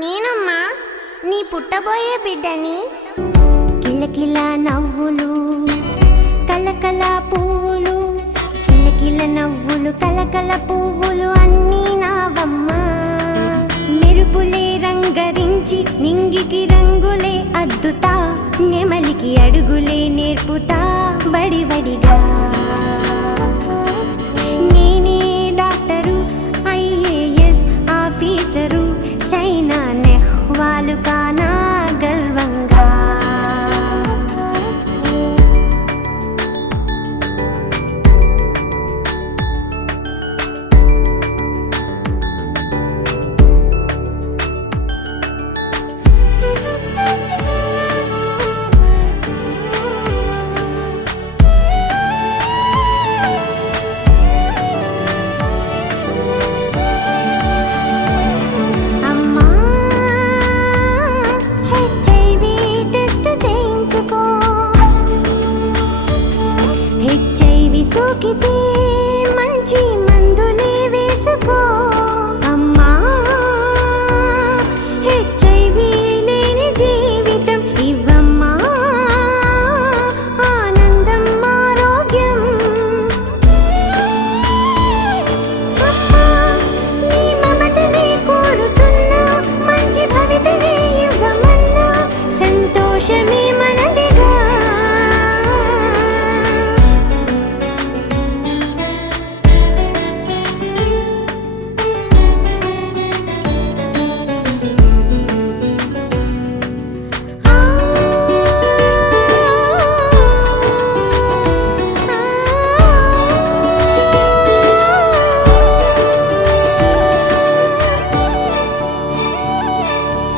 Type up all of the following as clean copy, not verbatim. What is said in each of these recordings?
నేనమ్మా నీ పుట్టబోయే బిడ్డని. కిలకిల నవ్వులు కలకల పువ్వులు, కిలకిల నవ్వులు కలకల పువ్వులు అన్నీ నావమ్మా. మెరుపులే రంగరించి నింగికి రంగులే అద్దుతా, నెమలికి అడుగులే నేర్పుతా వడివడిగా. నేనే డాక్టరు, IAS ఆఫీసరు, సైనా నెహ్వాలు కానా గర్వంగా. సోకితే మంచి మందులే వేసుకో అమ్మా. HIV లేని జీవితం ఇవ్వమ్మా, ఆనందం ఆరోగ్యం. అమ్మా నీ మమతనే కోరుతున్నా, మంచి భవితనే ఇవ్వమన్నా, సంతోషమే మనదిగా.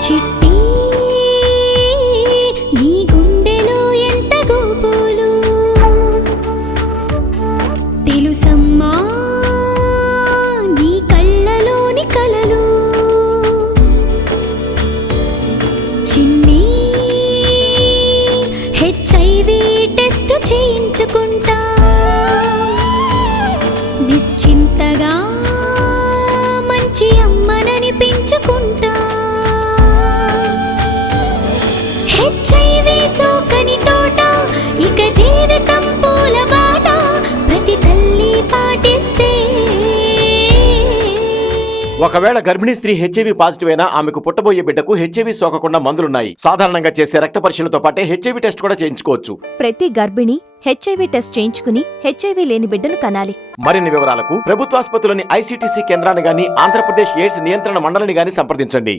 చిట్టి నీ గుండెలో ఎంత గోపులు తెలుసమ్మా, నీ కళ్ళలోని కలలు. చిన్ని HIV టెస్ట్ చేయించుకుంటా, నిశ్చింతగా మంచి అమ్మనని పెంచుకుంటా. HIV సోకని తోట, ఇక జీవితం పూల బాట, ప్రతి తల్లి పాటిస్తే. ఒకవేళ గర్భిణీ స్త్రీ HIV పాజిటివ్ అయినా ఆమెకు పుట్టబోయే బిడ్డకు HIV సోకకుండా మందులున్నాయి. సాధారణంగా చేసే రక్త పరీక్షలతో పాటే HIV టెస్ట్ కూడా చేయించుకోవచ్చు. ప్రతి గర్భిణి HIV టెస్ట్ చేయించుకుని HIV లేని బిడ్డను కనాలి. మరిన్ని వివరాలకు ప్రభుత్వాసుపత్రులని ICTC కేంద్రాన్ని గాని, ఆంధ్రప్రదేశ్ ఎయిడ్స్ నియంత్రణ మండలిని గాని సంప్రదించండి.